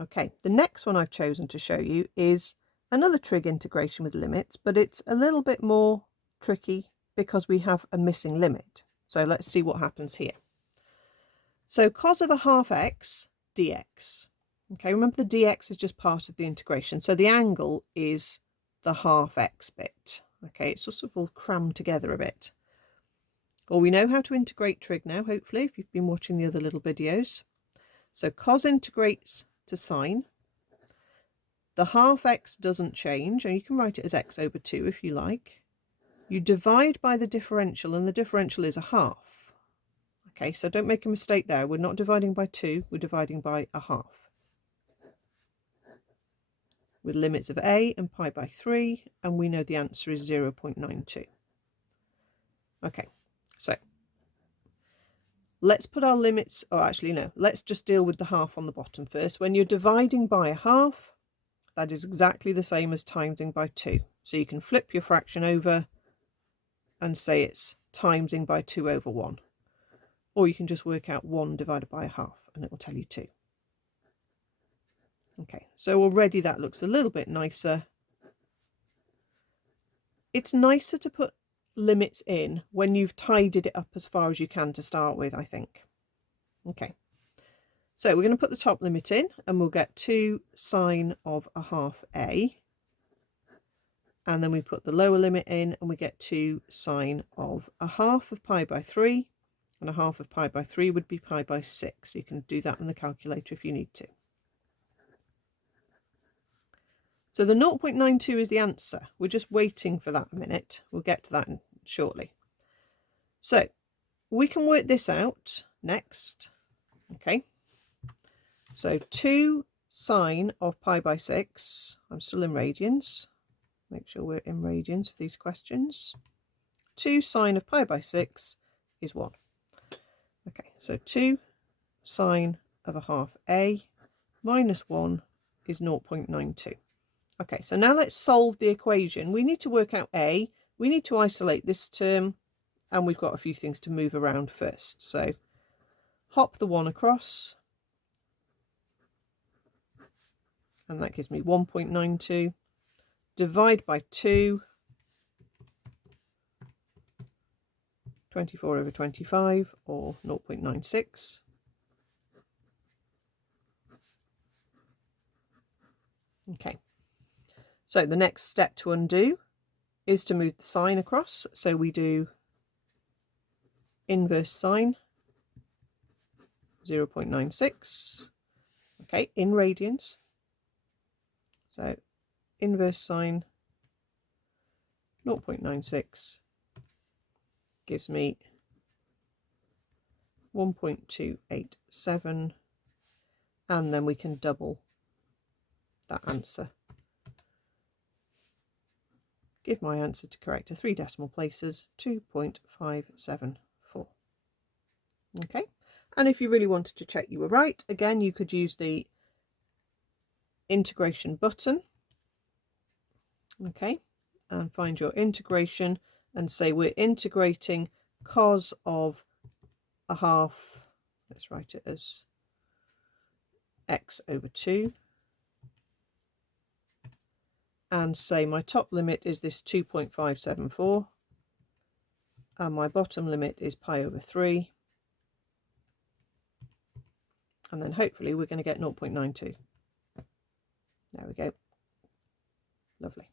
Okay, the next one I've chosen to show you is another trig integration with limits, but it's a little bit more tricky because we have a missing limit. So let's see what happens here. So cos of a half x dx. Okay, remember the dx is just part of the integration. So the angle is the half x bit. Okay, it's sort of all crammed together a bit. Well, we know how to integrate trig now, hopefully, if you've been watching the other little videos. So cos integrates to sine. The half x doesn't change, and you can write it as x over 2 if you like. You divide by the differential, and the differential is a half. Okay, so don't make a mistake there. We're not dividing by 2, we're dividing by a half. With limits of a and pi by 3, and we know the answer is 0.92. Okay, so let's put our limits, or actually no, let's just deal with the half on the bottom first. When you're dividing by a half, that is exactly the same as timesing by 2. So you can flip your fraction over and say it's timesing by 2 over 1. Or you can just work out 1 divided by a half and it will tell you 2. Okay, so already that looks a little bit nicer. It's nicer to put limits in when you've tidied it up as far as you can to start with, I think. Okay, so we're going to put the top limit in and we'll get 2 sine of a half a. And then we put the lower limit in and we get 2 sine of a half of pi by 3. And a half of pi by 3 would be pi by 6. You can do that in the calculator if you need to. So the 0.92 is the answer. We're just waiting for that a minute. We'll get to that shortly. So we can work this out next. Okay. So 2 sine of pi by 6. I'm still in radians. Make sure we're in radians for these questions. 2 sine of pi by 6 is 1. Okay, so 2 sine of a half a minus 1 is 0.92. Okay, so now let's solve the equation. We need to work out a. We need to isolate this term, and we've got a few things to move around first. So hop the 1 across, and that gives me 1.92. Divide by 2, 24 over 25, or 0.96. Okay, so the next step to undo is to move the sine across. So we do inverse sine, 0.96, okay, in radians. So inverse sine 0.96 gives me 1.287, and then we can double that answer. Give my answer to correct to 3 decimal places, 2.574. Okay, and if you really wanted to check you were right, again, you could use the integration button. Okay, and find your integration and say we're integrating cos of a half, let's write it as x over 2, and say my top limit is this 2.574 and my bottom limit is pi over 3, and then hopefully we're going to get 0.92. There we go. Lovely.